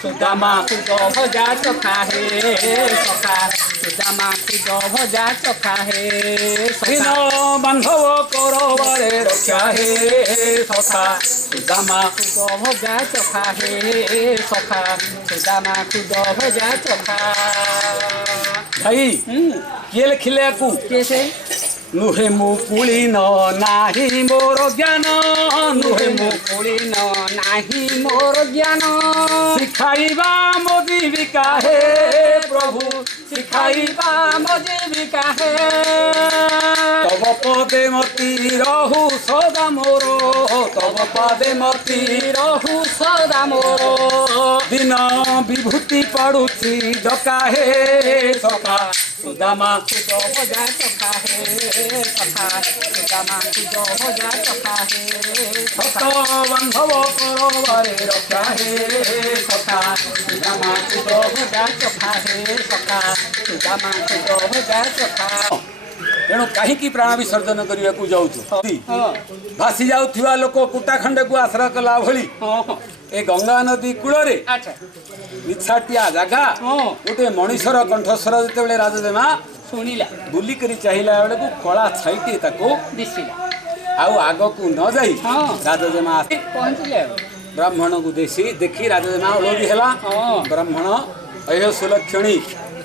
सुदामा खुद भजा चखा हे सखा सुदामा खुद भजा चखा हे दीन बांधव कौरवरे रक्षा हे सखा सुदामा खुद भजा चखा हे सखा सुदामा खुद भजा चखा भाई किए लिखिले याकू कैसे नुहे मुकुलिन नाही मोर ज्ञान नुहे मुकुलिन नाही मोर ज्ञान शिखाइबा मो जीविका हे प्रभु शिखाइबा मो जीविका हे तब पदे मती रहु सदा मोर तब पदे मती रहु सदा मोर दिन विभूति पड़ुची डका हे सखा सुदामा खुद भजा चखा हे सखा सुदामा खुद भजा चखा हे सत बांधव करवरे रक्षा हे सखा सुदामा खुद भजा चखा हे सखा सुदामा खुद भजा चखा तेणु कहीं प्राण विसर्जन करने को जाऊँ भासी जाऊा लोक कुटा खंडे को आश्रय कला भली ए गंगा नदी कूल निछाटिया जगह गोटे मनीषर कंठस्वर जो राजदेमा शुणिला बुलिक चाहिला बेले को कला छाईटे दिशिला आग को न जाई राजदेमा पहुंचले ब्राह्मण को देखी राजदेमा ओलोगी है ब्राह्मण अह्य सुलक्षणी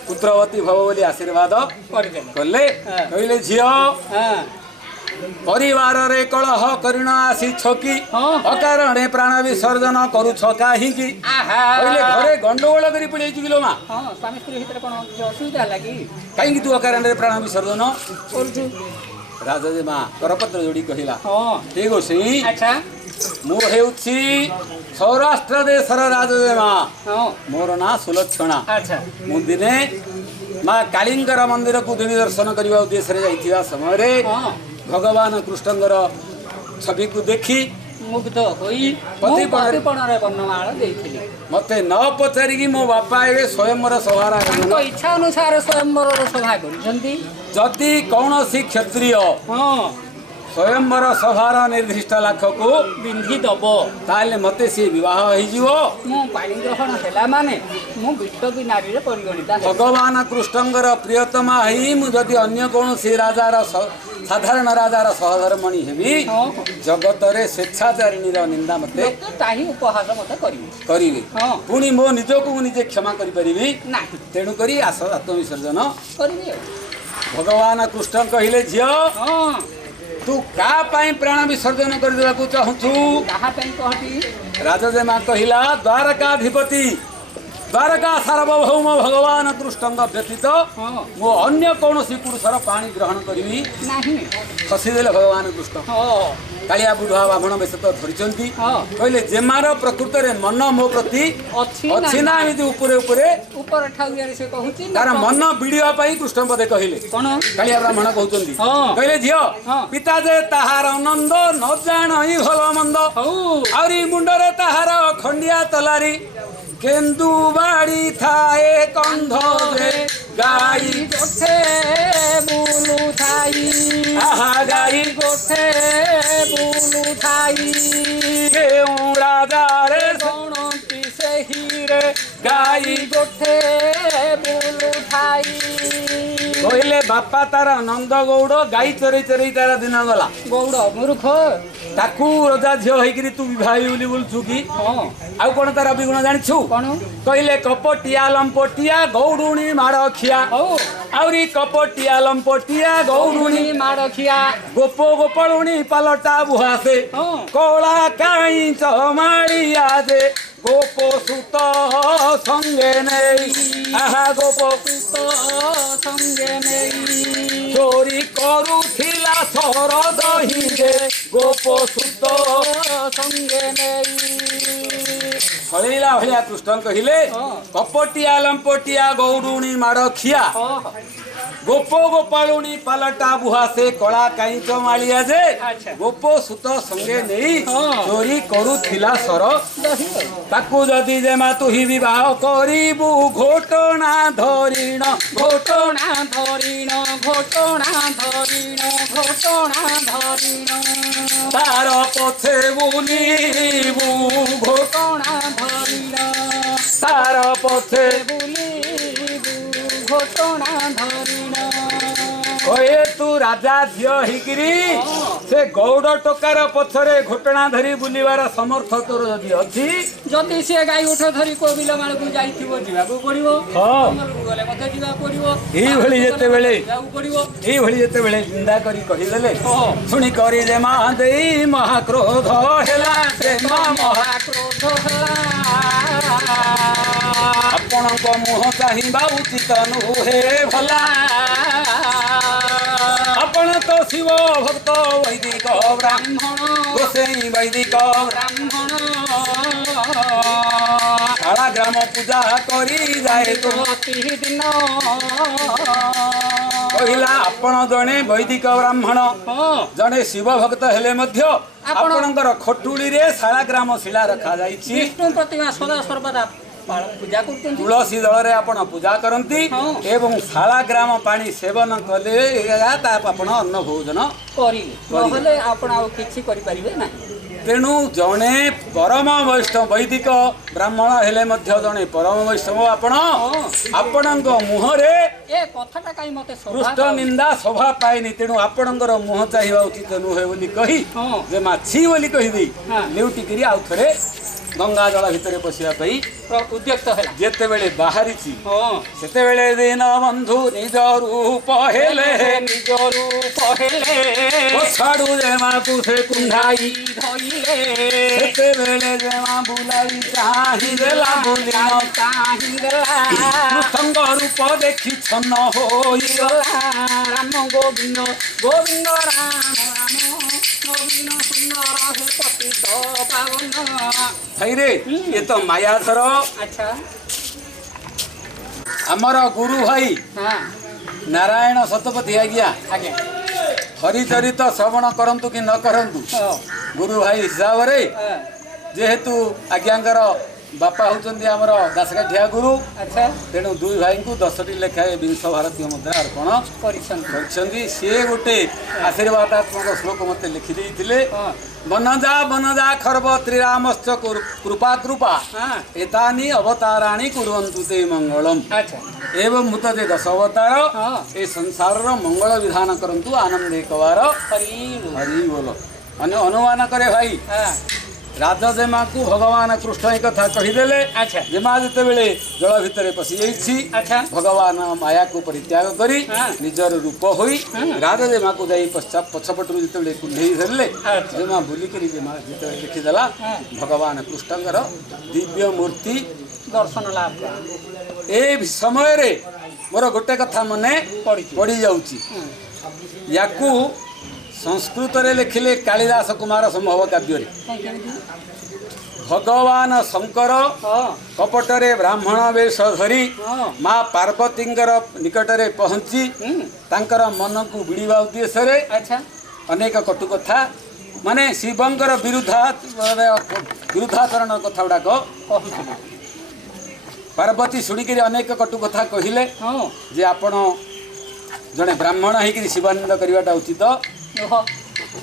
पुत्रवती भव बोली आशीर्वाद कले कहले झियो परिवार रे कलह करिण आसी छकी अकारणे प्राण विसर्जन करूछ काहीकि कहले घरे गंडगोल करी पड़े किलो मा स्वामी स्त्री भितर कोन असुविधा लागी काहीकि तू अकारणे प्राण विसर्जन करूछु राजदेमा करपत्र जोड़ी कहिला ठीक अछि अच्छा मु हेउछि सौराष्ट्र देशर राजदेमा मोर ना सुलक्षणा अच्छा मु दिने माँ कालिंगर मंदिर को दिन दर्शन करने उद्देश्य जाइथिबा समय रे भगवान कृष्णंकर छवि को देखी मुग्ध होई पतिपणरे वर्णमाला देइथिली मते न पचारिकी मो बापा ए स्वयंवर सभारा तांको इच्छा अनुसार स्वयंवर सभा करिसंती जदि कौनसी क्षत्रिय स्वयंवर सभार निर्दिष्ट लाख को बिंधी दब ताले मते से विवाह होइजिवो मु पाणिग्रहण हेला माने मु विष्टपी नारी रे परिगणिता भगवान कृष्णंकर प्रियतमा हई मु जदि अन्य कौनसी राजार साधारण राजार सहधर्मणी हेबी जगत रे स्वेच्छाचारिणी निंदा मते ताही उपहास मते करिवे पुणी मो निजको निजे क्षमा करि परिबी नाही तेणु करी आस आत्मविसर्जन करिवे भगवान कृष्ण कहिले झियो तू का पाई प्राण विसर्जन कर देबा चाहूछु कहा पाई कहती राजदेमा कहिला द्वारकाधिपति द्वारका सार्वभौम भगवान कृष्ण व्यतीत मो अन्य कौन पुरुषर पानी ग्रहण करी नहीं फसीदेले भगवान कृष्ण कालिया बुढ़ा बाभण बेस तो धरी कहले जेमार प्रकृत मन मो प्रति अच्छी ना उपरे उपरे ऊपर ठाउया से कहूची तार मन बिड़िया कृष्ण पदे कहले कोन कालिया ब्राह्मण कहउचंदी कहले झियो पिता जे ताहार आनंद न जाणई भल मंद आउरी मुंडरे ताहार खंडिया तलारी केन्दु बाड़ी थाए कंध जे गाई गोठे बुलु थाई आहा गाई गोठे बुलु थाई केउ राजा रे गणती से हीरे गाई गोठे बुलु थाई कहले बापा तार नंद गौड़ गाई चरई चरई तार दिन गला गौड़ मूर्ख ताकू रजा झियो होइकरी तू विवाही बोली बोलछु कि आउ कोन तार अभिगुण जानिछु कोन कहले कपटिया लंपटिया गौडुणी माड़खिया आउरी कपटिया लंपटिया गौडुणी माड़खिया गोपो गोपलुणी पलटा बुहासे कोला काई चमाड़िया जे गोपो सुत संगे नहीं आहा गोपो सुत संगे नहीं चोरी करुथिला शरद ही जे गोपो सुत संगे नहीं हळैला भलिया कृष्ण कहिले कपटिया लंपटिया गौडुणी माड़खिया गोपो गोपालुणी पलटा बुहासे कला काईच मालिया जे गोपो सुत संगे नहीं चोरी करुथिला सर ताकू जदि जे मा तुही विवाह करिबु घोटना धरिण घोटना धरिण घोटना धरिण घोटना धरिण तार पछे बुलिबु घोटना धरिण ପଛେ ଘଟଣା ଧରିଣ କହେ ତୁ ରାଜା ଝିଅ ହେଇକିରି ସେ ଗୌଡ଼ ଟୋକାର ପଛରେ ଘଟଣା ଧରି ବୁଲିବାର ସମର୍ଥ ତୋର ଯଦି ଅଛି ଯଦି ସେ ଗାଈ ଉଠ ଧରି କୋଉ ବିଲ ମାଳକୁ ଯାଇଥିବ ଯିବାକୁ ପଡିବ ଜଙ୍ଗଲକୁ ଗଲେ ମଧ୍ୟ ଯିବାକୁ ପଡିବ ଏଇଭଳି ଯେତେବେଳେ ଯିବାକୁ ପଡିବ ଏଇଭଳି ଯେତେବେଳେ ନିନ୍ଦା କରି କହିଦେଲେ ଶୁଣି କରି ଯେ ମା ଦେଇ ମହାକ୍ରୋଧ ହେଲା ସେ ମା ମହାକ୍ରୋଧ ହେଲା ଆପଣଙ୍କ ମୁହଁ ଚାହିଁବା ଉଚିତ ନୁହେଁ ଭଲା ଆପଣ ତ ଶିବ ଭକ୍ତ ବୈଦିକ ବ୍ରାହ୍ମଣ ଗୋସେଇ ବୈଦିକ ବ୍ରାହ୍ମଣ ସାରା ଗ୍ରାମ ପୂଜା କରି ଯାଏ ତୁ ପ୍ରତିଦିନ କହିଲା ଆପଣ ଜଣେ ବୈଦିକ ବ୍ରାହ୍ମଣ ଜଣେ ଶିବ ଭକ୍ତ ହେଲେ ମଧ୍ୟ ଆପଣଙ୍କର ଖଟୁଳିରେ ଶାଳା ଗ୍ରାମ ଶିଳା ରଖାଯାଇଛି ବିଷ୍ଣୁ ପ୍ରତିମା ସଦା ସର୍ବଦା ପୂଜା କରୁଛନ୍ତି ତୁଳସୀ ଦଳରେ ଆପଣ ପୂଜା କରନ୍ତି ଏବଂ ଶାଳା ଗ୍ରାମ ପାଣି ସେବନ କଲେ ତା ଆପଣ ଅନ୍ନ ଭୋଜନ କରିବେ ନହେଲେ ଆପଣ ଆଉ କିଛି କରିପାରିବେ ନାହିଁ ତେଣୁ ଜଣେ ପରମ ବୈଷ୍ଣବ ବୈଦିକ ବ୍ରାହ୍ମଣ ହେଲେ ମଧ୍ୟ ଜଣେ ପରମ ବୈଷ୍ଣବ ଆପଣ ଆପଣଙ୍କ ମୁହଁରେ ଏ କଥାଟା କାହିଁ ମତେ ପୃଷ୍ଠ ନିନ୍ଦା ଶୋଭା ପାଏନି ତେଣୁ ଆପଣଙ୍କର ମୁହଁ ଚାହିଁବା ଉଚିତ ନୁହେଁ ବୋଲି କହି ଯେ ମାଛି ବୋଲି କହିଦେଇ ଲେଉଟିକିରି ଆଉ ଥରେ ଗଙ୍ଗା ଜଳ ଭିତରେ ପଶିବା ପାଇଁ ଉଦ୍ୟକ୍ତ ହେଲା ଯେତେବେଳେ ବାହାରିଛି ସେତେବେଳେ ଦିନ ବନ୍ଧୁ ନିଜ ରୂପ ହେଲେ ଛାଡୁ ଜେମାକୁ ସେ କୁଣ୍ଢାଇ ଧଇଲେ ସେତେବେଳେ ଜେମା ବୁଲାଇ ଚାହିଁଦେଲା ଚାହିଁଦେଲା କୃଷ୍ଣଙ୍କ ରୂପ ଦେଖି ଛନ୍ନ ହୋଇଗଲା ରାମ ଗୋବିନ୍ଦ ଗୋବିନ୍ଦ ରାମ ରାମ ନବୀନ ସୁନ୍ଦର ହେ ପତିତ ପାବନ ଭାଇରେ ଏ ତ ମାୟାଧର ଆଚ୍ଛା ଆମର ଗୁରୁ ଭାଇ ନାରାୟଣ ଶତପଥୀ ଆଜ୍ଞା ଆଜ୍ଞା ହରିଚରିତ ଶ୍ରବଣ କରନ୍ତୁ କି ନ କରନ୍ତୁ ଗୁରୁ ଭାଇ ହିସାବରେ ଯେହେତୁ ଆଜ୍ଞାଙ୍କର ବାପା ହେଉଛନ୍ତି ଆମର ଦାସକାଠିଆ ଗୁରୁ ଆଚ୍ଛା ତେଣୁ ଦୁଇ ଭାଇଙ୍କୁ 10ଟି ଲେଖାଏଁ ବିଂଶ ଭାରତୀୟ ମୁଦ୍ରା ଅର୍ପଣ କରିଛନ୍ତି ସିଏ ଗୋଟେ ଆଶୀର୍ବାଦାତ୍ମକ ଶ୍ଲୋକ ମୋତେ ଲେଖିଦେଇଥିଲେ ବନଜା ଖର୍ବ ତ୍ରିରାମଶ୍ଚ କୃପା କୃପା ଏତାନି ଅବତାରାଣି କୁରନ୍ତୁ ତେ ମଙ୍ଗଳମ୍ ଏବଂ ମୁଁ ତ ଯେ 10 ଅବତାର ଏ ସଂସାରର ମଙ୍ଗଳ ବିଧାନ କରନ୍ତୁ ଆନନ୍ଦେ କବାର ହରି ବୋଲ ମାନେ ଅନୁମାନ କରେ ଭାଇ ରାଜଜେମାକୁ ଭଗବାନ କୃଷ୍ଣ ଏ କଥା କହିଦେଲେ ଜେମା ଯେତେବେଳେ ଜଳ ଭିତରେ ପଶି ଯାଇଛି ଭଗବାନ ମାୟାକୁ ପରିତ୍ୟାଗ କରି ନିଜର ରୂପ ହୋଇ ରାଜଜେମାକୁ ଯାଇ ପଛପଟରୁ ଯେତେବେଳେ କୁଣ୍ଢେଇ ଧରିଲେ ଜେମା ବୁଲିକରି ଜେମା ଯେତେବେଳେ ଦେଖିଦେଲା ଭଗବାନ କୃଷ୍ଣଙ୍କର ଦିବ୍ୟ ମୂର୍ତ୍ତି ଦର୍ଶନ ଲାଭ ଏ ସମୟରେ ମୋର ଗୋଟେ କଥା ମନେ ପଡ଼ିଯାଉଛି ୟାକୁ ସଂସ୍କୃତରେ ଲେଖିଲେ କାଳିଦାସ କୁମାର ସମ୍ଭବ କାବ୍ୟରେ ଭଗବାନ ଶଙ୍କର କପଟରେ ବ୍ରାହ୍ମଣ ବେଶ ଧରି ମା ପାର୍ବତୀଙ୍କର ନିକଟରେ ପହଞ୍ଚି ତାଙ୍କର ମନକୁ ବିଡ଼ିବା ଉଦ୍ଦେଶ୍ୟରେ ଅନେକ କଟୁ କଥା ମାନେ ଶିବଙ୍କର ବିରୁଦ୍ଧାଚରଣ କଥା ଗୁଡ଼ାକ ପାର୍ବତୀ ଶୁଣିକିରି ଅନେକ କଟୁ କଥା କହିଲେ ଯେ ଆପଣ ଜଣେ ବ୍ରାହ୍ମଣ ହେଇକିରି ଶିବାନନ୍ଦ କରିବାଟା ଉଚିତ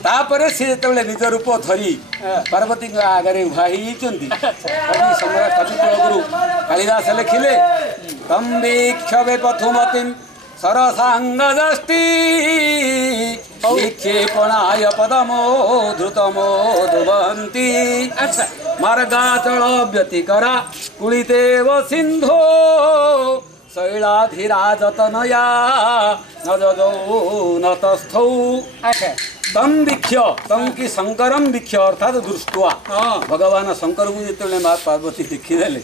ତାପରେ ସେ ଯେତେବେଳେ ନିଜ ରୂପ ଧରି ପାର୍ବତୀଙ୍କ ଆଗରେ ଉଭା ହେଇଯାଇଛନ୍ତି କବି ସମ୍ରାଟ କବିକୁଳଗୁରୁ କାଳିଦାସ ଲେଖିଲେ ତମ୍ବୀକ୍ଷବେ ପଥୁମତିଂ ସରସାଙ୍ଗଜଷ୍ଟି ନିକ୍ଷେପଣାୟ ପଦମୋ ଧୃତମୋଦୁବନ୍ତି ମାର୍ଗାଚଳ ବ୍ୟତିକରା କୁଳିତେବ ସିନ୍ଧୋ ଶୈଳାଧିରାଜତନୟା ନଯୌନତಸ್ಥौ ତଂ ବୀକ୍ଷ ତଂ କି ଶଙ୍କରಂ ବୀକ୍ଷ ଅର୍ଥାତ୍ ଦୃଷ୍ଟ୍ୱା ଭଗବାନ ଶଙ୍କରଙ୍କୁ ଯେତେବେଳେ ମା ପାର୍ବତୀ ଦେଖିଦେଲେ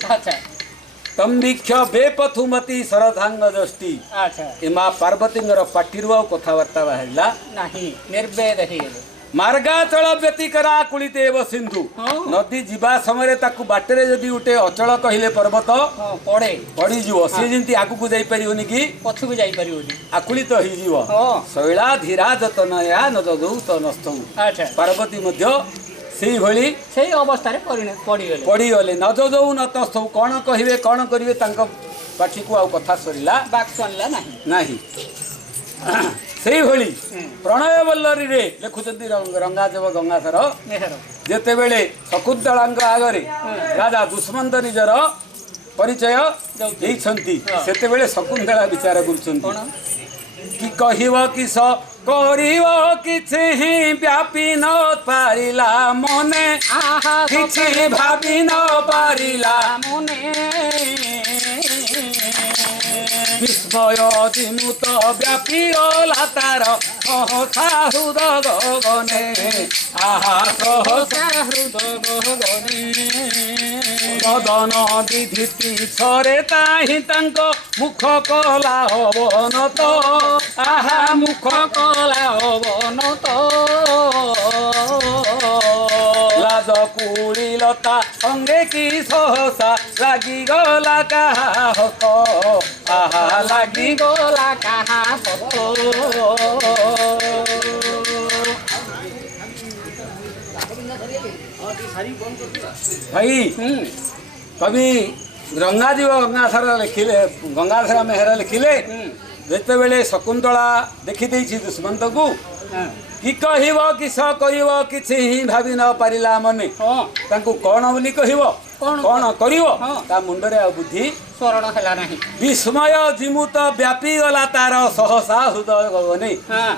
ତଂ ବୀକ୍ଷ ବେପଥୁମତି ଶରଥାଙ୍ଗ ଦୃଷ୍ଟି ଏ ମା ପାର୍ବତୀଙ୍କର ପାଟିରୁ ଆଉ କଥାବାର୍ତ୍ତା ବାହାରିଲା ନାହିଁ ନିର୍ବେଦ ହେଇଗଲେ ମାର୍ଗାଚଳ ବ୍ୟତିକରା କୁଳିତେବ ସିନ୍ଧୁ ନଦୀ ଯିବା ସମୟରେ ତାକୁ ବାଟରେ ଯଦି ଗୋଟେ ଅଚଳ କହିଲେ ପର୍ବତ ପଡ଼ିଯିବ ସିଏ ଯେମିତି ଆଗକୁ ଯାଇପାରିବନି କି ପଛକୁ ଯାଇପାରିବନି ଆକୁଳିତ ହେଇଯିବ ଶୈଳା ଧୀରା ଯତନୟା ନଦୌତ ନସ୍ତୌ ପାର୍ବତୀ ମଧ୍ୟ ସେଇଭଳି ସେଇ ଅବସ୍ଥାରେ ପଡ଼ିଗଲେ ନଯୌ ନତସ୍ତୌ କ'ଣ କହିବେ କ'ଣ କରିବେ ତାଙ୍କ ପାଠିକୁ ଆଉ କଥା ସରିଲା ବାକ୍ ଶୁଣିଲା ନାହିଁ ସେଇଭଳି ପ୍ରଣୟ ବଲ୍ଲରୀରେ ଲେଖୁଛନ୍ତି ରଙ୍ଗାଦେବ ଗଙ୍ଗାଧର ଯେତେବେଳେ ଶକୁନ୍ତଳାଙ୍କ ଆଗରେ ରାଜା ଦୁଷ୍ମନ୍ତ ନିଜର ପରିଚୟ ଯାଉଛି। ଦେଇଛନ୍ତି ହଁ। ସେତେବେଳେ ଶକୁନ୍ତଳା ବିଚାର କରୁଛନ୍ତି କଣ କି କହିବ କିସ କରିବ କିଛି ହିଁ ବ୍ୟାପି ନ ପାରିଲା ମନେ ଆହା କିଛି ଭାବି ନ ପାରିଲା ମନେ ବିସ୍ମୟ ଜିମୁତ ବ୍ୟାପି ଗଲା ତାର ସହସା ହୃଦ ଗଗନେ ଆହା ସହସା ହୃଦ ଗଗନେ ବଦନ ବିଧିତି ଛରେ ତାହିଁ ତାଙ୍କ ମୁଖ କଲା ଅବନତ ଆହା ମୁଖ କଲା ଅବନତ ଲାଜ କୁଳିଲତା ଅଙ୍ଗେ କି ସହସା ଲାଗିଗଲା କାହା ହତ ଆହା ଲାଗିଗଲା କାହା ସତ ଭାଇ କବି ଗଙ୍ଗାଜୀବ ଗଙ୍ଗାଧର ମେହେର ଲେଖିଲେ ଯେତେବେଳେ ଶକୁନ୍ତଳା ଦେଖିଦେଇଛି ଦୁଷ୍ମନ୍ତକୁ କି କହିବ କିସ କରିବ କିଛି ହିଁ ଭାବି ନ ପାରିଲା ମନେ ତାଙ୍କୁ କଣ ବୋଲି କହିବ କଣ କରିବ ତା ମୁଣ୍ଡରେ ଆଉ ବୁଦ୍ଧି ସ୍ମରଣ ହେଲା ନାହିଁ ବିସ୍ମୟ ଜିମୁତ ବ୍ୟାପି ଗଲା ତାର ସହସା ହୃଦୟ ଗଗନେ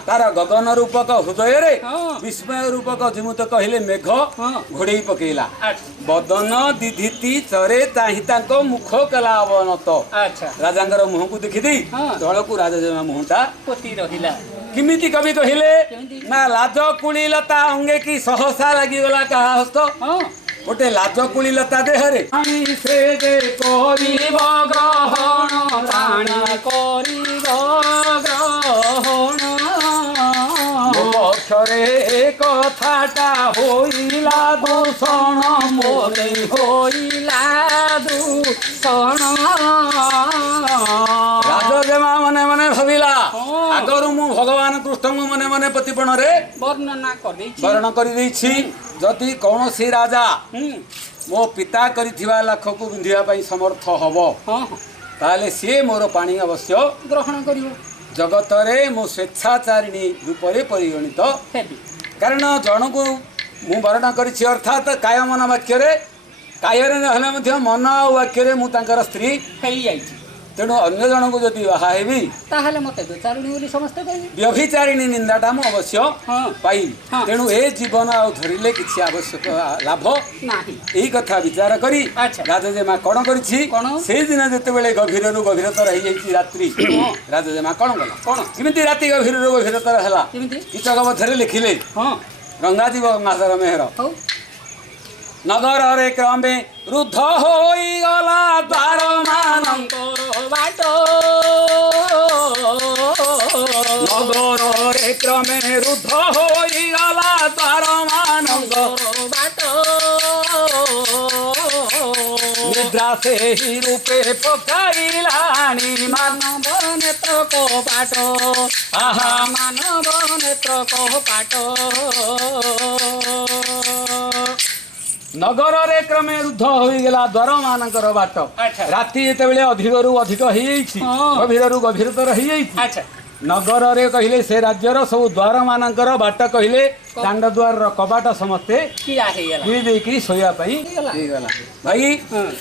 ତାର ଗଗନ ରୂପକ ହୃଦୟରେ ବିସ୍ମୟ ରୂପକ ଜିମୁତ କହିଲେ ମେଘ ଘୋଡେଇ ପକେଇଲା ବଦନ ଦିଧିତି ଚରେ ତାହିଁ ତାଙ୍କ ମୁଖ କଲା ଅବନତ ରାଜାଙ୍କର ମୁହଁକୁ ଦେଖିଦେଇ ତଳକୁ ରାଜା ମୁହଁଟା ପୋତି ରହିଲା କେମିତି କବି କହିଲେ ନା ଲାଜ କୁଳିଲତା ଅଙ୍ଗେ କି ସହସା ଲାଗିଗଲା କାହା ହସ୍ତ ଗୋଟେ ଲାଜ କୁଳିଲତା ଦେହରେ ସେ ଯେ କରିବ ଗ୍ରହଣ ପ୍ରାଣ କରିବ ଗ୍ରହଣ ପକ୍ଷରେ କଥାଟା ହୋଇଲା ଦୂଷଣ ମୋରେ ହୋଇଲା ଦୂଷଣ ରାଜଜେମା ମନେ ମନେ ଭାବିଲା ଆଗରୁ ମୁଁ ଭଗବାନ କୃଷ୍ଣଙ୍କୁ ମନେ ମନେ ପ୍ରତିପଣରେ ବର୍ଣ୍ଣନା କରିଦେଇଛି ବରଣ କରିଦେଇଛି ଯଦି କୌଣସି ରାଜା ମୋ ପିତା କରିଥିବା ଲାଖକୁ ବିନ୍ଧିବା ପାଇଁ ସମର୍ଥ ହବ ତାହେଲେ ସିଏ ମୋର ପାଣି ଅବଶ୍ୟ ଗ୍ରହଣ କରିବ ଜଗତରେ ମୁଁ ସ୍ୱେଚ୍ଛାଚାରିଣୀ ରୂପରେ ପରିଗଣିତ ହେବି କାରଣ ଜଣକୁ ମୁଁ ବରଣ କରିଛି ଅର୍ଥାତ୍ କାୟ ମନ ବାକ୍ୟରେ କାୟରେ ନହେଲେ ମଧ୍ୟ ମନ ଆଉ ବାକ୍ୟରେ ମୁଁ ତାଙ୍କର ସ୍ତ୍ରୀ ହେଇଯାଇଛି ତେଣୁ ଅନ୍ୟ ଜଣଙ୍କୁ ଯଦି ବାହା ହେବି ତାହେଲେ ମତେ ବିଚାରୁଣୀ ବୋଲି ସମସ୍ତେ କହିବେ ବ୍ୟଭିଚାରିଣୀ ନିନ୍ଦାଟା ମୁଁ ଅବଶ୍ୟ ପାଇବି ତେଣୁ ଏ ଜୀବନ ଆଉ ଧରିଲେ କିଛି ଆବଶ୍ୟକ ଲାଭ ନାହିଁ ଏଇ କଥା ବିଚାର କରି ରାଜଜେମା କଣ କରିଛି ସେଇଦିନ ଯେତେବେଳେ ଗଭୀରରୁ ଗଭୀରତର ହେଇଯାଇଛି ରାତ୍ରି ରାଜଜେମା କଣ କଲା କେମିତି ରାତି ଗଭୀରରୁ ଗଭୀରତର ହେଲା କୀଚକ ମଧ୍ୟରେ ଲେଖିଲେ ଗଙ୍ଗାଜୀବ ଗଙ୍ଗାଧର ମେହେର ନଗରରେ କ୍ରମେ ରୁଦ୍ଧ ହୋଇଗଲା ଦ୍ୱାର ମାନଙ୍କର ବାଟ ନଗରରେ କ୍ରମେ ରୁଦ୍ଧ ହୋଇଗଲା ଦ୍ୱାର ମାନଙ୍କର ବାଟ ନିଦ୍ରା ସେହି ରୂପେ ପକାଇଲାଣି ମାନବ ନେତ୍ର କପାଟ ଆହା ମାନବ ନେତ୍ର କପାଟ ନଗରରେ କ୍ରମେ ରୁଦ୍ଧ ହୋଇଗଲା ଦ୍ୱାର ମାନଙ୍କର ବାଟ ରାତି ଯେତେବେଳେ ଅଧିକରୁ ଅଧିକ ହେଇଯାଇଛି ଗଭୀରରୁ ଗଭୀରତର ହେଇଯାଇଛି ନଗରରେ କହିଲେ ସେ ରାଜ୍ୟର ସବୁ ଦ୍ୱାର ମାନଙ୍କର ବାଟ କହିଲେ ଦାଣ୍ଡ ଦ୍ୱାରର କବାଟ ସମସ୍ତେ ଧୋଇ ଦେଇକି ଶୋଇବା ପାଇଁ ହେଇଗଲା ଭାଇ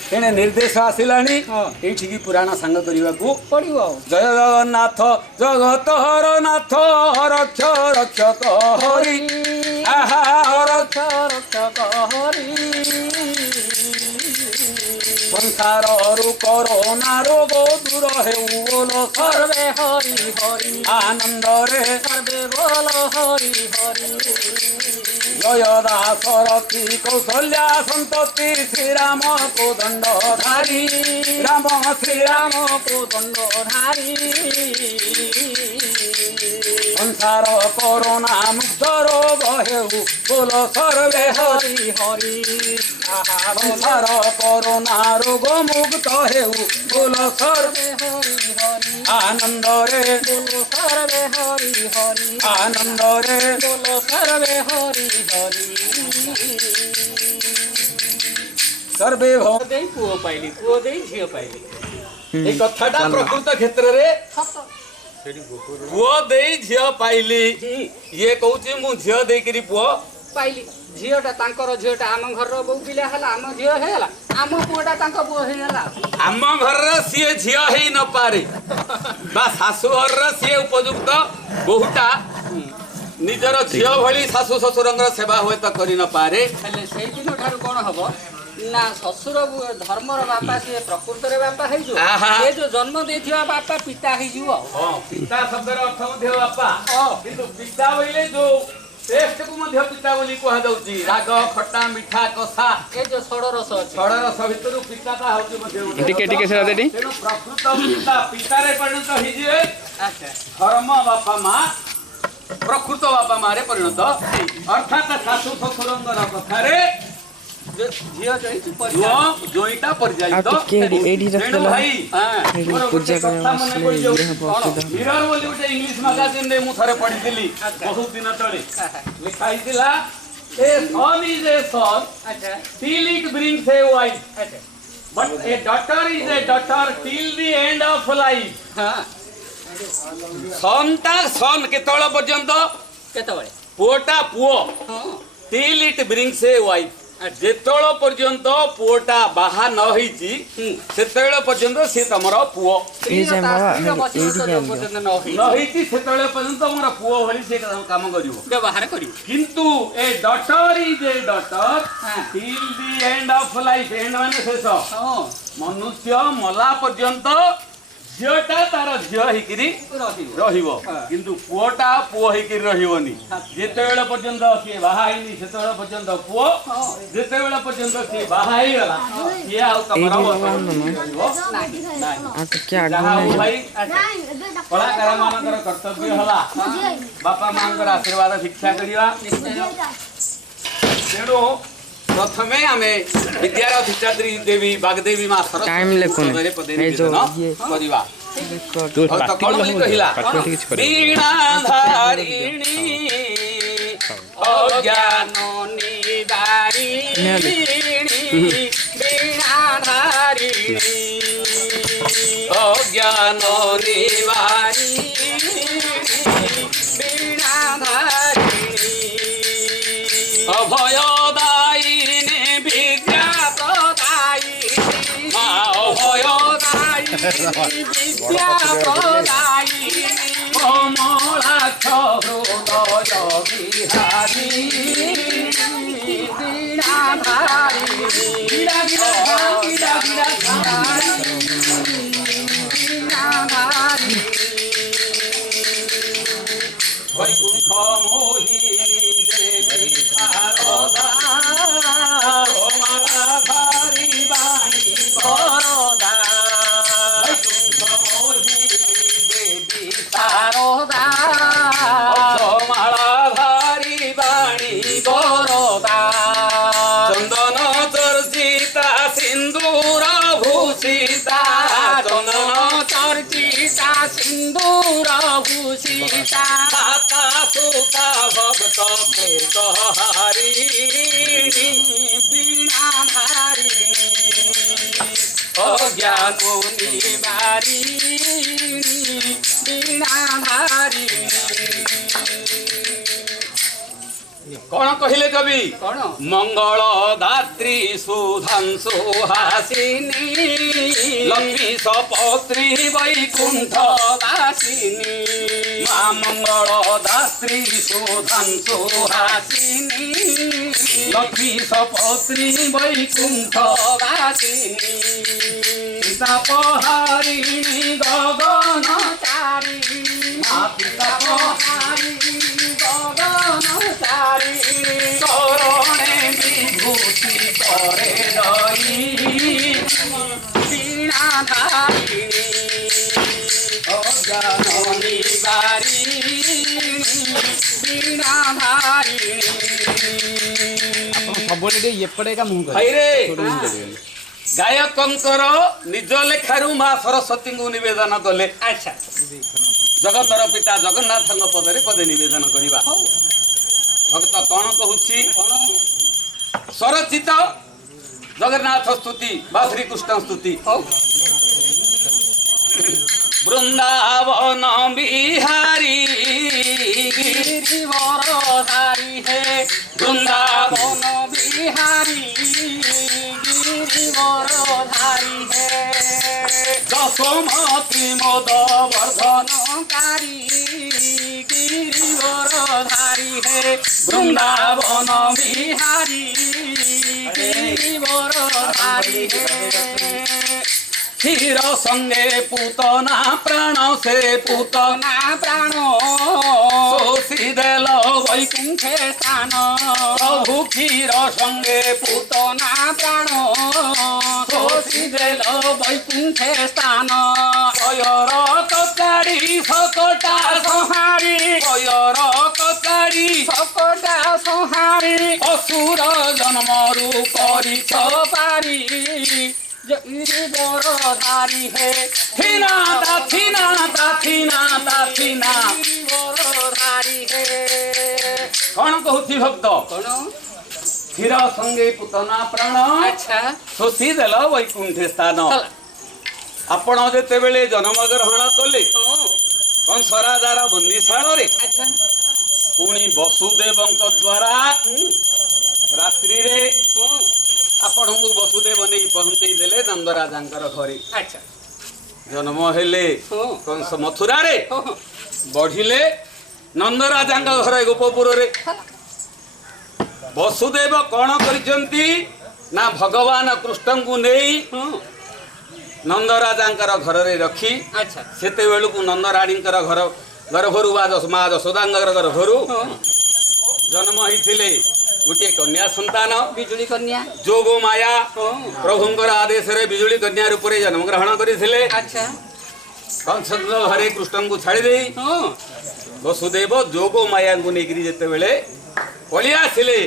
ତେଣେ ନିର୍ଦ୍ଦେଶ ଆସିଲାଣି ଏଇଠିକି ପୁରାଣ ସାଙ୍ଗ କରିବାକୁ ପଡିବ ଜୟ ଜଗନ୍ନାଥ ଜଗତର ନାଥ ରକ୍ଷ ରକ୍ଷକ ହରି ଆହା ରକ୍ଷ ରକ୍ଷକ ହରି ସଂସାରରୁ କରୋନା ରୋଗ ଦୂର ହେଉ ବୋଲ ସର୍ବେ ହରି ହରି ଆନନ୍ଦରେ ସର୍ବେ ବୋଲ ହରି ହରି ଜୟ ଦାସରଥି କୌଶଲ୍ୟା ସନ୍ତତି ଶ୍ରୀରାମ କୋଦଣ୍ଡ ଧାରୀ ରାମ ଶ୍ରୀରାମ କୋଦଣ୍ଡ ଧାରୀ ସଂସାର କରୋନା ମୁକ୍ତ ରୋଗ ହେଉ ବୋଲ ସର୍ବେ ହରି ହରି ସଂସାର କରୋନା ରୋଗ ମୁକ୍ତ ହେଉ ବୋଲ ସର୍ବେ ହରି ହରି ଆନନ୍ଦରେ ବୋଲ ସର୍ବେ ହରି ହରି ଆନନ୍ଦରେ ବୋଲ ସର୍ବେ ହରି ହରି ସର୍ବେ ଦେଇ ପୁଅ ପାଇଲି ପୁଅ ଦେଇ ଝିଅ ପାଇଲି এই কথাটা প্রকৃত ক্ষেত্রে পুଅ ଦେଇ ଝିଅ ପାଇଲି ଇଏ କହୁଛି ମୁଁ ଝିଅ ଦେଇକିରି ପୁଅ ପାଇଲି ଝିଅଟା ତାଙ୍କର ଝିଅଟା ଆମ ଘରର ବୋଉ ପିଲା ହେଲା ଆମ ଝିଅ ହେଇଗଲା आम पुअटा तांको पुओ हेला आम घर सीए झियो हेई न पारे बा शाशु घर सीए उपयुक्त बहुटा निजर झियो भली शाशु ससुरंगर सेवा हुए तो करि न पारे हेले सेई दिन ठारू कोन हबो ना ससुर धर्मर बापा से प्रकृतर बापा है जो आहा। ये जो जन्म देथिवा बापा पिता है जो हां पिता शब्दर अर्थ मध्य बापा किंतु पिता बोले जो टेस्ट को मध्य पिता बोली कहा जाउची राग खट्टा मिठा कसा ए जो सड़ रस अछि छड़ रस भितर पिताटा होची मध्य टिके से देटी तेनु प्रकृत पिता पितारे परिणत होई जे अच्छा धर्म बापा माँ प्रकृत बापा मारे परिणत अर्थात शाशु शशुरंगर कथारे झियो जइछु जोईटा परिजाइत आ टिके एडी तेणु भाई एडी पूजा करने वाले ये बहुत मिरर बोली गोटे इंग्लिश मैगजीन रे मु थरे पढिथिली बहुत दिन तळे लिखा हितिला ए सन इज ए सन अच्छा till it brings a wife अच्छा but a daughter is a daughter till the end of life हां सन केतळ पर्यंत केतबळे पुओटा पुओ हां till it brings a wife जेतळ पर्यंत पुओटा बाहा न होईची सेतळ पर्यंत से तमर पुओ ए जे बाबा न होईची सेतळ पर्यंत तमर पुओ भली से काम करिवो व्यवहार करियो किंतु ए daughter is a daughter till the end of life and माने शेष हां मनुष्य मला पर्यंत झियोटा तार झियो हिकिरी रहिबो किंतु पुओटा पुओ हिकिरी रहिबोनी जेतेबेले पर्यंत से बाहाइनी सेतेबेले पर्यंत पुओ जेतेबेले पर्यंत से बाहाइ गला ये आउ तमरा आ तो क्या आगु भाई कलाकार मानकर कर्तव्य हला बापा मानकर आशीर्वाद भिक्षा करिवा तेणु प्रथमे आमे विद्यार अधिष्ठात्री देवी बागदेवी मां सरस्वती टाइम लेकुन ए जो ये करिवा तो तो कौन बोली कहिला वीणा धारिणी अज्ञान निवारिणी वीणा धारिणी अज्ञान निवारिणी वीणा धारिणी अभयदायिनी विद्या प्रदायिनी अभयदायिनी विद्या प्रदायिनी कमलाक्ष हृदय विहारिणी वीणाधारिणी वैकुंठ मोहिनी देवी शारदा कमलाधारी वाणी वरदा वैकुंठ मोहिनी देवी शारदा कमलाधारी वाणी वरदा चंदन चर्चिता सिंदूर भूषिता चंदन चर्चिता सिंदूर भूषिता माता सुता भक्त प्रेत हारिणी वीणा धारिणी अज्ञान निवारिणी वीणा धारिणी कौन कहले कवि कौन मंगल दात्री सुधांशु हासिनी लक्ष्मी सपत्री वैकुंठ वासिनी मां मंगल दात्री सुधांशु हासिनी लक्ष्मी सपत्री वैकुंठ वासिनी पितापहारिणी गगन चारिणी पितापहारिणी गगन चारिणी शरणे विभूति करे दई वीणा धारिणी अज्ञान निवारिणी वीणा धारिणी सबले एपटे का मुंह रे गायकंकर निज लेखारू मां सरस्वती को निवेदन कले अच्छा जगतर पिता जगन्नाथ पदरे पदे निवेदन करवा भक्त कौन कहूची स्वरचित जगन्नाथ स्तुति बा श्रीकृष्ण स्तुति वृंदावन बिहारी गिरिवरधारी है वृंदावन बिहारी गिरिवर धारी है যশোমতি মদ বর্ধন कारी गिरिवर धारी है বৃন্দাবন बिहारी गिरिवर धारी है ক্ষীর সঙ্গে পুতনা প্রাণ সে পুতনা ना प्राण শোষি দেল বৈকুণ্ঠ कुंठे स्थान প্রভু ক্ষীর সঙ্গে पूतना प्राण শোষি দেল वैकुंठे स्थान কয়র কচারি সকটা संहारी কয়র কচারি सकटा संहारी অসুর জন্মরু করিছ पारी गिरिवर धारी है থিনা তাথিনা তাথিনা তাথিনা गिरिवर धारी है କଣ କହୁଛି ଭକ୍ତ कौन ক্ষୀର ସଙ୍ଗେ ପୁତନା ପ୍ରାଣ अच्छा ଶୋଷି ଦେଲ ବୈକୁଣ୍ଠ ସ୍ଥାନ ଆପଣ ଯେତେବେଳେ ଜନ୍ମଗ୍ରହଣ କଲେ କଂସ ରାଜାର ବନ୍ଦିଶାଳରେ अच्छा ପୁଣି ବସୁଦେବଙ୍କ ଦ୍ୱାରା ରାତ୍ରିରେ ଆପଣଙ୍କୁ ବସୁଦେବ ନେଇ ପହଞ୍ଚେଇ ଦେଲେ ନନ୍ଦରାଜାଙ୍କର ଘରେ अच्छा ଜନ୍ମ ହେଲେ କଂସ ମଥୁରାରେ ବଢିଲେ ନନ୍ଦରାଜାଙ୍କ ଘରେ ଗୋପପୁରରେ ବସୁଦେବ କଣ କରିଛନ୍ତି ନା ଭଗବାନ କୃଷ୍ଣଙ୍କୁ ନେଇ ନନ୍ଦରାଜାଙ୍କର ଘରରେ ରଖି अच्छा ସେତେବେଳକୁ ନନ୍ଦରାଣୀଙ୍କର ଘର ଗର୍ଭରୁ ବା ମା ଯଶୋଦାଙ୍କର ଗର୍ଭରୁ ଜନ୍ମ ହେଇଥିଲେ ଗୋଟିଏ କନ୍ୟା ସନ୍ତାନ बिजुली कन्या ଯୋଗ ମାୟା ପ୍ରଭୁଙ୍କର ଆଦେଶରେ ବିଜୁଳି କନ୍ୟା ରୂପରେ ଜନ୍ମଗ୍ରହଣ କରିଥିଲେ अच्छा କଂସଙ୍କ ଘରେ କୃଷ୍ଣଙ୍କୁ ଛାଡ଼ି ଦେଇ ବସୁଦେବ ଯୋଗ ମାୟାଙ୍କୁ ନେଇକରି ଯେତେବେଳେ ପଳେଇ ଆସିଲେ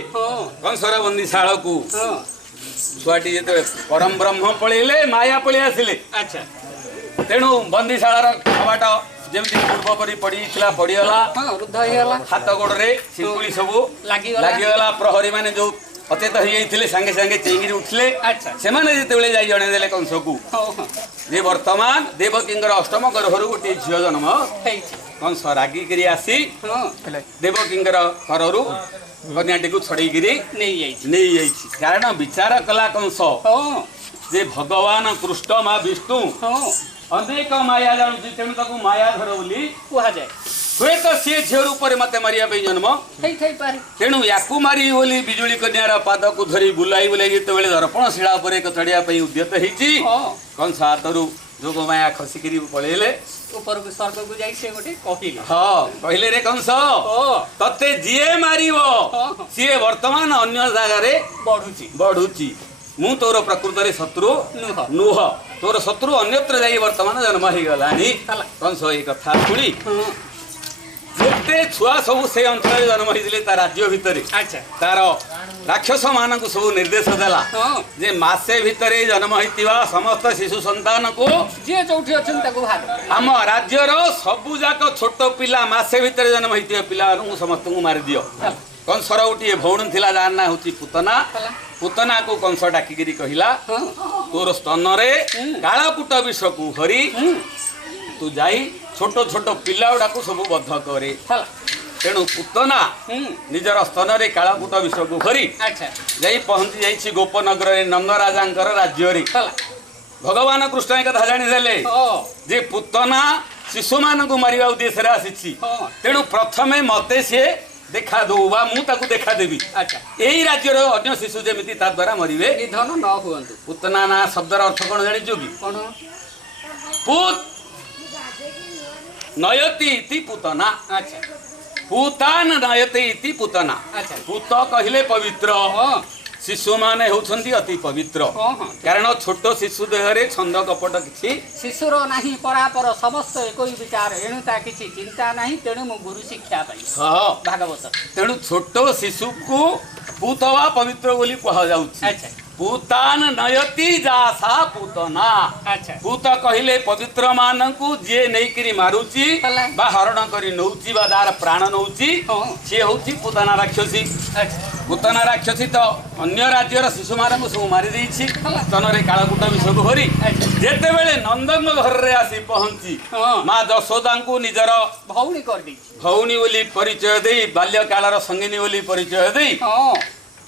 କଂସର ବନ୍ଦିଶାଳକୁ ଛୁଆଟି ଯେତେବେଳେ ପରମ ବ୍ରହ୍ମ ପଳେଇଲେ ମାୟା ପଳେଇ ଆସିଲେ अच्छा ତେଣୁ ବନ୍ଦିଶାଳାର କବାଟ ଯେମିତି ପୂର୍ବ ପରି ପଡ଼ିଥିଲା ପଡ଼ିଗଲା हाँ रुद्ध ହେଇଗଲା ହାତ ଗୋଡ଼ରେ ଶିଙ୍କୁଳି ସବୁ ଲାଗିଗଲା। ଲାଗିଗଲା ପ୍ରହରୀ ମାନେ ଯୋଉ ଅଚେତ ହେଇଯାଇଥିଲେ ସାଙ୍ଗେ ସାଙ୍ଗେ ଚେଇଁକିରି ଉଠିଲେ ଆଚ୍ଛା। ସେମାନେ ଯେତେବେଳେ ଯାଇ ଜଣେଇଦେଲେ କଂସକୁ ଯେ ବର୍ତ୍ତମାନ ଦେବକୀଙ୍କର ଅଷ୍ଟମ ଗର୍ଭରୁ ଗୋଟିଏ ଝିଅ ଜନ୍ମ ହେଇଛି କଂସ ରାଗିକିରି ଆସି ହଁ ଦେବକୀଙ୍କର ଘରରୁ କନ୍ୟାଟିକୁ ଛଡ଼େଇକିରି ନେଇଯାଇଛି ନେଇଯାଇଛି କାରଣ ବିଚାର କଲା କଂସ ହଁ ଯେ ଭଗବାନ କୃଷ୍ଣ ମା ବିଷ୍ଣୁ ହଁ ଅନେକ ମାୟା ଜାଣୁଛି ତେଣୁ ତାକୁ ମାୟାଧର ବୋଲି କୁହାଯାଏ ହୁଏତ ସିଏ ଝିଅ ରୂପରେ ମତେ ମାରିବା ପାଇଁ ଜନ୍ମ ହେଇଥାଇପାରେ ତେଣୁ ୟାକୁ ମାରି ବୋଲି ବିଜୁଳି କନ୍ୟାର ପାଦକୁ ଧରି ବୁଲାଇ ବୁଲାଇ ଯେତେବେଳେ ଦର୍ପଣ ଶିଳା ଉପରେ ଚଢ଼ିବା ପାଇଁ ଉଦ୍ୟତ ହେଇଛି ହଁ କଂସ ହାତରୁ ଯୋଗ ମାୟା ଖସିକିରି ପଳେଇଲେ ଉପରକୁ ସ୍ୱର୍ଗକୁ ଯାଇ ସେ ଗୋଟେ କହିଲେ ହଁ କହିଲେ ରେ କଂସ ହଁ ତତେ ଯିଏ ମାରିବ ହଁ। ସିଏ ବର୍ତ୍ତମାନ ଅନ୍ୟ ଜାଗାରେ ବଢୁଛି ବଢୁଛି ମୁଁ ତୋର ପ୍ରକୃତରେ ଶତ୍ରୁ ନୁହ ନୁହ ତୋର ଶତ୍ରୁ ଅନ୍ୟତ୍ର ଯାଇ ବର୍ତ୍ତମାନ ଜନ୍ମ ହେଇଗଲାଣି ହେଲା। କଂସ ଏଇ କଥା ଶୁଣି ହଁ ଯେତେ ଛୁଆ ସବୁ ସେ ଅଞ୍ଚଳରେ ଜନ୍ମ ହେଇଥିଲେ ତା ରାଜ୍ୟ ଭିତରେ ଆଚ୍ଛା ତାର ରାକ୍ଷସ ମାନଙ୍କୁ ସବୁ ନିର୍ଦ୍ଦେଶ ଦେଲା ହଁ ଯେ ମାସେ ଭିତରେ ଜନ୍ମ ହେଇଥିବା ସମସ୍ତ ଶିଶୁ ସନ୍ତାନକୁ ଯିଏ ଯୋଉଠି ଅଛନ୍ତି ତାକୁ ଭାଗ ଆମ ରାଜ୍ୟର ସବୁ ଯାକ ଛୋଟ ପିଲା ମାସେ ଭିତରେ ଜନ୍ମ ହେଇଥିବା ପିଲାମାନଙ୍କୁ ସମସ୍ତଙ୍କୁ ମାରିଦିଅ କଂସର ଗୋଟିଏ ଭଉଣୀ ଥିଲା ଯାହାର ନାଁ ହଉଛି ପୁତନା ହେଲା ପୁତନାକୁ କଂସ ଡାକିକିରି କହିଲା ହଁ ତୋର ସ୍ତନରେ କାଳକୂଟ ବିଷକୁ ହରି ତୁ ଯାଇ ଛୋଟ ଛୋଟ ପିଲା ଗୁଡାକୁ ସବୁ ବଦ୍ଧ କରେ ହେଲା ତେଣୁ ପୁତନା ନିଜର ସ୍ତନରେ କାଳକୂଟ ବିଷକୁ ହରି ଆଚ୍ଛା ଯାଇ ପହଞ୍ଚି ଯାଇଛି ଗୋପନଗରରେ ନନ୍ଦରାଜାଙ୍କର ରାଜ୍ୟରେ ହେଲା ଭଗବାନ କୃଷ୍ଣ ଏ କଥା ଜାଣିଦେଲେ ହଁ ଯେ ପୁତନା ଶିଶୁମାନଙ୍କୁ ମାରିବା ଉଦ୍ଦେଶ୍ୟରେ ଆସିଛି ହଁ ତେଣୁ ପ୍ରଥମେ ମତେ ସିଏ ଦେଖା ଦଉ ବା ମୁଁ ତାକୁ ଦେଖା ଦେବି ଆଚ୍ଛା ଏଇ ରାଜ୍ୟର ଅନ୍ୟ ଶିଶୁ ଯେମିତି ତା ଦ୍ୱାରା ମରିବେ ନିଧନ ନ ହୁଅନ୍ତୁ ପୁତନା ନା ଶବ୍ଦର ଅର୍ଥ କଣ ଜାଣିଛୁ କି କଣ ପୁତ ନୟତି ଇତି ପୁତନା ଆଚ୍ଛା ପୁତାନ ନୟତି ଇତି ପୁତନା ଆଚ୍ଛା ପୁତ କହିଲେ ପବିତ୍ର ହଁ ଶିଶୁମାନେ ହେଉଛନ୍ତି ଅତି ପବିତ୍ର ହଁ ହଁ କାରଣ ଛୋଟ ଶିଶୁ ଦେହରେ ଛନ୍ଦ କପଟ କିଛି ଶିଶୁର ନାହିଁ ପରାପର ସମସ୍ତ ଏକଇ ବିଚାର ଏଣୁ ତା କିଛି ଚିନ୍ତା ନାହିଁ ତେଣୁ ମୁଁ ଗୁରୁ ଶିକ୍ଷା ପାଇଁ ହଁ ଭାଗବତ ତେଣୁ ଛୋଟ ଶିଶୁକୁ ପୁତ ବା ପବିତ୍ର ବୋଲି କୁହାଯାଉଛି ଆଚ୍ଛା ପୁତାନ ନୟତି ଯାସା ପୁତନା ଆଚ୍ଛା ପୁତ କହିଲେ ପବିତ୍ର ମାନଙ୍କୁ ଯିଏ ନେଇକିରି ମାରୁଛି ହେଲା। ବା ହରଣ କରି ନଉଛି ବା ଯାହାର ପ୍ରାଣ ନଉଛି ହଁ ସିଏ ହଉଛି ପୁତନା ରାକ୍ଷସୀ ଆଚ୍ଛା ପୁତନା ରାକ୍ଷସୀ ତ ଅନ୍ୟ ରାଜ୍ୟର ଶିଶୁମାନଙ୍କୁ ସବୁ ମାରି ଦେଇଛି ସ୍ତନରେ କାଳକୂଟ ବିଷକୁ ଭରି ଯେତେବେଳେ ନନ୍ଦଙ୍କ ଘରରେ ଆସି ପହଞ୍ଚି ହଁ ମା ଯଶୋଦାଙ୍କୁ ନିଜର ଭଉଣୀ କରିଦେଇଛି ଭଉଣୀ ବୋଲି ପରିଚୟ ଦେଇ ବାଲ୍ୟକାଳର ସଙ୍ଗିନୀ ବୋଲି ପରିଚୟ ଦେଇ ହଁ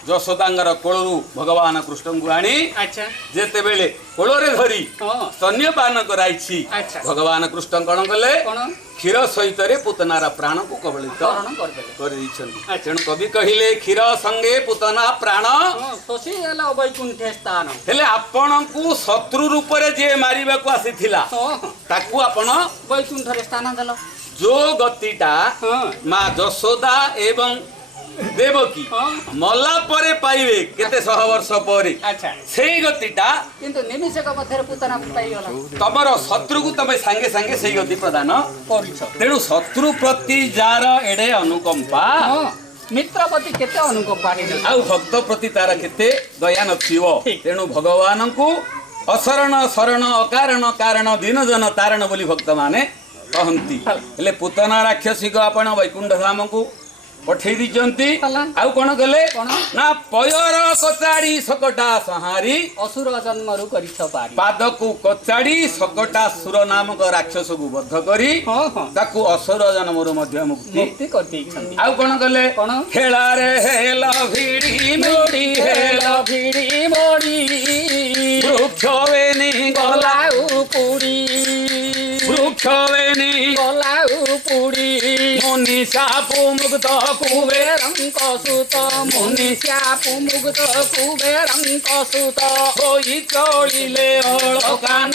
ଯଶୋଦାଙ୍କର କୋଳରୁ ଭଗବାନ କୃଷ୍ଣଙ୍କୁ ଆଣି ଆଚ୍ଛା ଯେତେବେଳେ କୋଳରେ ଧରି ହଁ ସ୍ତନ୍ୟପାନ କରାଇଛି ଆଚ୍ଛା ଭଗବାନ କୃଷ୍ଣ କଣ କଲେ କଣ କ୍ଷୀର ସହିତରେ ପୁତନାର ପ୍ରାଣକୁ କବଳିତ କରଣ କରିଦେଲେ କରିଦେଇଛନ୍ତି ଆଚ୍ଛା। ତେଣୁ କବି କହିଲେ କ୍ଷୀର ସଙ୍ଗେ ପୁତନା ପ୍ରାଣ ହଁ ଶୋଷି ହେଲା ଅବୈକୁଣ୍ଠେ ସ୍ଥାନ ହେଲେ ଆପଣଙ୍କୁ ଶତ୍ରୁ ରୂପରେ ଯିଏ ମାରିବାକୁ ଆସିଥିଲା ହଁ ହଁ ତାକୁ ଆପଣ ବୈକୁଣ୍ଠରେ ସ୍ଥାନ ଦେଲ ଯୋଉ ଗତିଟା ହଁ ମା ଯଶୋଦା ଏବଂ ଦେବକୀ ହଁ ମଲା ପରେ ପାଇବେ କେତେ ଶହ ବର୍ଷ ପରେ ଆଚ୍ଛା ସେଇ ଗତିଟା କିନ୍ତୁ ନିମିଷକ ମଧ୍ୟରେ ପୁତନା ପାଇଗଲା ତମର ଶତ୍ରୁକୁ ତମେ ସାଙ୍ଗେ ସାଙ୍ଗେ ସେଇ ଗତି ପ୍ରଦାନ କରୁଛ ତେଣୁ ଶତ୍ରୁ ପ୍ରତି ଯାର ଏଡେ ଅନୁକମ୍ପା ହଁ ମିତ୍ର ପ୍ରତି କେତେ ଅନୁକମ୍ପା ହେଇଗଲା ଆଉ ଭକ୍ତ ପ୍ରତି ତାର କେତେ ଦୟା ନଥିବ ଠିକ। ତେଣୁ ଭଗବାନଙ୍କୁ ଅଶରଣ ଶରଣ ଅକାରଣ କାରଣ ଦିନଜନ ତାରଣ ବୋଲି ଭକ୍ତମାନେ କହନ୍ତି ହେଲେ ପୁତନା ରାକ୍ଷସୀକୁ ଆପଣ ବୈକୁଣ୍ଠ ଧାମକୁ ପଠେଇ ଦେଇଛନ୍ତି ହେଲା। ଆଉ କଣ କଲେ କଣ? ନା ପୟର କଚାଡ଼ି ସକଟା ସଂହାରି ଅସୁର ଜନ୍ମରୁ କରିଛ ପାରି ପାଦକୁ କଚାଡ଼ି ସକଟା ସୁର ନାମକ ରାକ୍ଷସକୁ ବଦ୍ଧ କରି ହଁ ହଁ ତାକୁ ଅସୁର ଜନ୍ମରୁ ମଧ୍ୟ ମୁକ୍ତି ମୁକ୍ତି କରିଦେଇଛନ୍ତି ଆଉ କଣ କଲେ କଣ? ଖେଳାରେ ହେଲ ଭିଡ଼ି ମୋଡ଼ି ହେଲ ଭିଡ଼ି ମୋଡ଼ି ବୃକ୍ଷ ବେନି ଗଲା ଗଲାଉ ପୁଡ଼ି ବୃକ୍ଷ ବେନି ଗଲାଉ ପୁଡ଼ି ମୁନି ସାପୁ ମୁକ୍ତ କୁବେରଙ୍କ ସୁତ ମୁନିଷ୍ୟାପୁ ମୁଗ୍ଧ କୁବେରଙ୍କ ସୁତ ହୋଇ ଚଳିଲେ ଅଳକା କାନ